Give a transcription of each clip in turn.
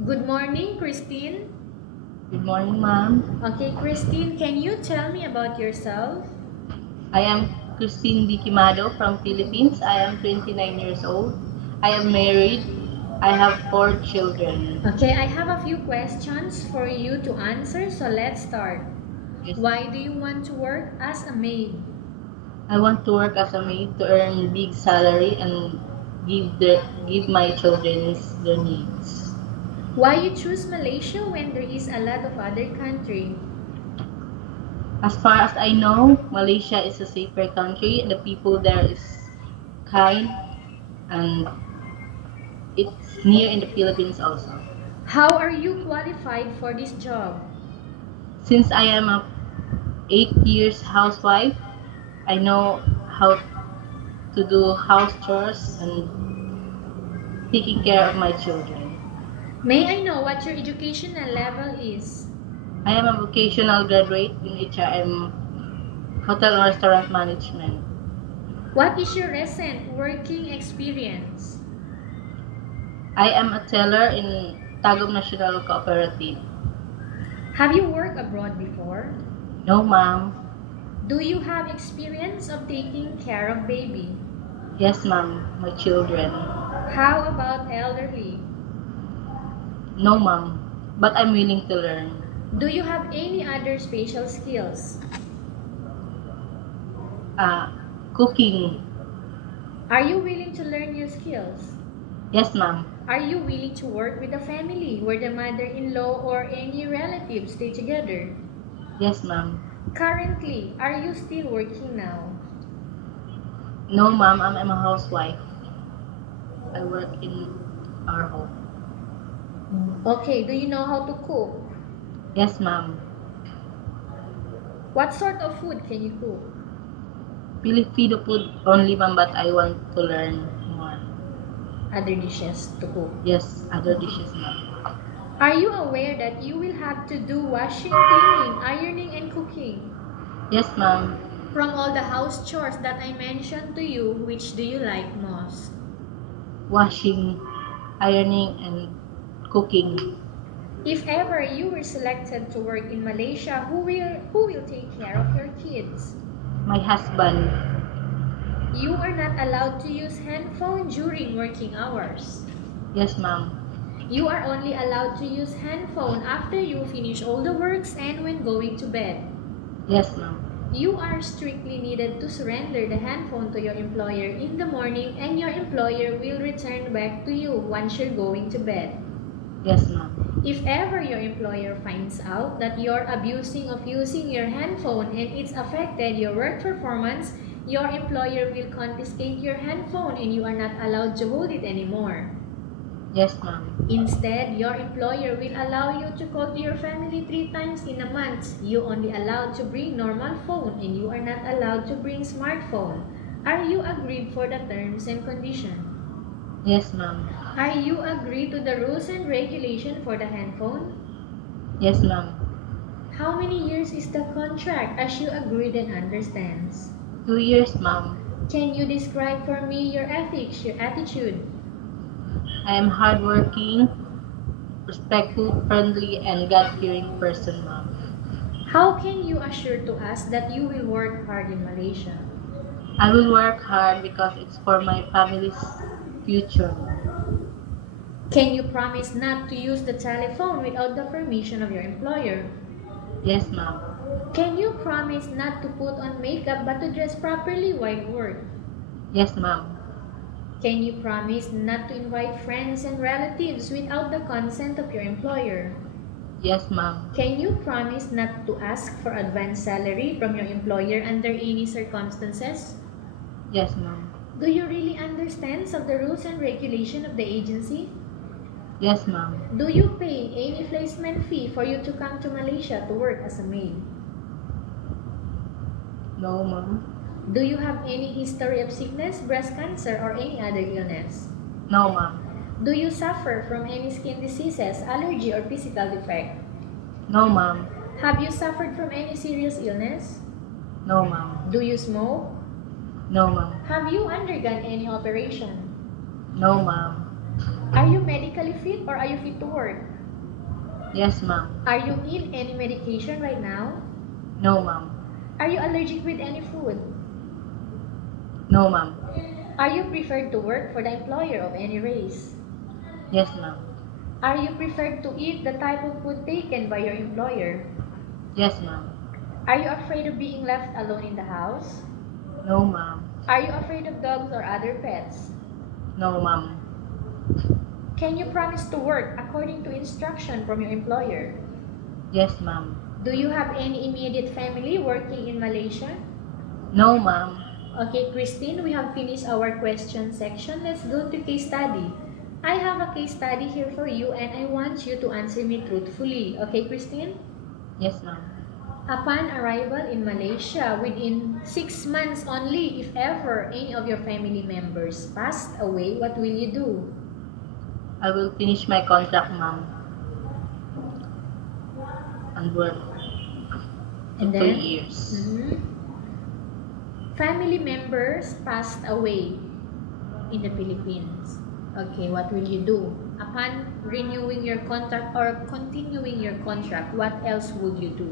Good morning, Christine. Good morning, ma'am. Okay, Christine, can you tell me about yourself? I am Cristine Quimado from Philippines. I am 29 years old. I am married. I have four children. Okay, I have a few questions for you to answer, so let's start. Yes, Why do you want to work as a maid? I want to work as a maid to earn big salary and give my children their needs. Why you choose Malaysia when there is a lot of other country? As far as I know, Malaysia is a safer country. The people there is kind and it's near in the Philippines also. How are you qualified for this job? Since I am a 8 years housewife, I know how to do house chores and taking care of my children. May I know what your educational level is? I am a vocational graduate in HRM Hotel and Restaurant Management. What is your recent working experience? I am a teller in Tagum National Cooperative. Have you worked abroad before? No, ma'am. Do you have experience of taking care of baby? Yes, ma'am. My children. How about elderly? No, ma'am. But I'm willing to learn. Do you have any other special skills? Uh, Cooking. Are you willing to learn new skills? Yes, ma'am. Are you willing to work with a family where the mother-in-law or any relatives stay together? Yes, ma'am. Currently, are you still working now? No, ma'am. I'm a housewife. I work in our home. Okay, do you know how to cook? Yes, ma'am. What sort of food can you cook? Filipino food only, ma'am, but I want to learn more. Other dishes to cook. Yes, other dishes, ma'am. Are you aware that you will have to do washing, cleaning, ironing, and cooking? Yes, ma'am. From all the house chores that I mentioned to you, which do you like most? Washing, ironing, and cooking. If ever you were selected to work in Malaysia, who will take care of your kids? My husband. You are not allowed to use handphone during working hours. Yes, ma'am. You are only allowed to use handphone after you finish all the works and when going to bed. Yes, ma'am. You are strictly needed to surrender the handphone to your employer in the morning and your employer will return back to you once you're going to bed. Yes, ma'am. If ever your employer finds out that you're abusing of using your handphone and it's affected your work performance, your employer will confiscate your handphone and you are not allowed to hold it anymore. Yes, ma'am. Instead, your employer will allow you to call to your family 3 times in a month. You only allowed to bring normal phone and you are not allowed to bring smartphone. Are you agreed for the terms and conditions? Yes, ma'am. Are you agreed to the rules and regulation for the handphone? Yes, ma'am. How many years is the contract as you agreed and understands? 2 years, ma'am. Can you describe for me your ethics, your attitude? I am hardworking, respectful, friendly, and God-fearing person, ma'am. How can you assure to us that you will work hard in Malaysia? I will work hard because it's for my family's future. Can you promise not to use the telephone without the permission of your employer? Yes, ma'am. Can you promise not to put on makeup but to dress properly while work? Yes, ma'am. Can you promise not to invite friends and relatives without the consent of your employer? Yes, ma'am. Can you promise not to ask for advance salary from your employer under any circumstances? Yes, ma'am. Do you really understand of the rules and regulation of the agency? Yes, ma'am. Do you pay any placement fee for you to come to Malaysia to work as a maid? No, ma'am. Do you have any history of sickness, breast cancer, or any other illness? No, ma'am. Do you suffer from any skin diseases, allergy, or physical defect? No, ma'am. Have you suffered from any serious illness? No, ma'am. Do you smoke? No, ma'am. Have you undergone any operation? No, ma'am. Are you medically fit or are you fit to work? Yes, ma'am. Are you in any medication right now? No, ma'am. Are you allergic with any food? No, ma'am. Are you preferred to work for the employer of any race? Yes, ma'am. Are you preferred to eat the type of food taken by your employer? Yes, ma'am. Are you afraid of being left alone in the house? No, ma'am. Are you afraid of dogs or other pets? No, ma'am. Can you promise to work according to instruction from your employer? Yes, ma'am. Do you have any immediate family working in Malaysia? No, ma'am. Okay, Christine, we have finished our question section. Let's go to case study. I have a case study here for you and I want you to answer me truthfully. Okay, Christine? Yes, ma'am. Upon arrival in Malaysia, within 6 months only, if ever any of your family members passed away, what will you do? I will finish my contract, ma'am, and work And 2 then, years. family members passed away in the Philippines. Okay, what will you do? Upon renewing your contract or continuing your contract, what else would you do?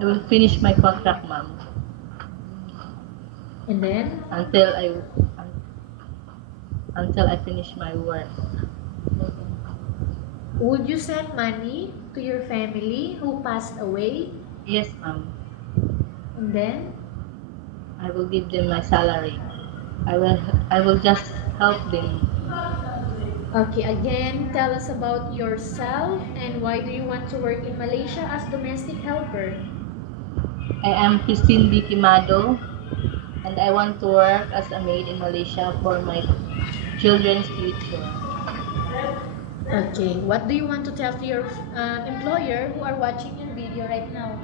I will finish my contract, ma'am, And then, until I finish my work. would you send money to your family who passed away? Yes, ma'am. And then, I will give them my salary. I will just help them. okay, again, tell us about yourself and why do you want to work in Malaysia as domestic helper? I am Cristine Quimado, and I want to work as a maid in Malaysia for my children's future. Okay, what do you want to tell to your employer who are watching your video right now?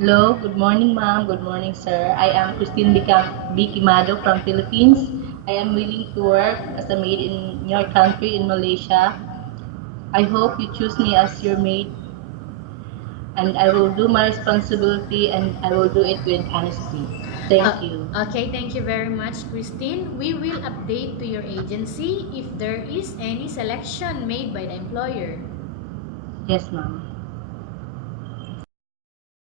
Hello, good morning, ma'am. Good morning, sir. I am Cristine Quimado from Philippines. I am willing to work as a maid in your country, in Malaysia. I hope you choose me as your maid, and I will do my responsibility and I will do it with honesty. Thank you. Okay, thank you very much, Christine. We will update to your agency if there is any selection made by the employer. Yes, ma'am.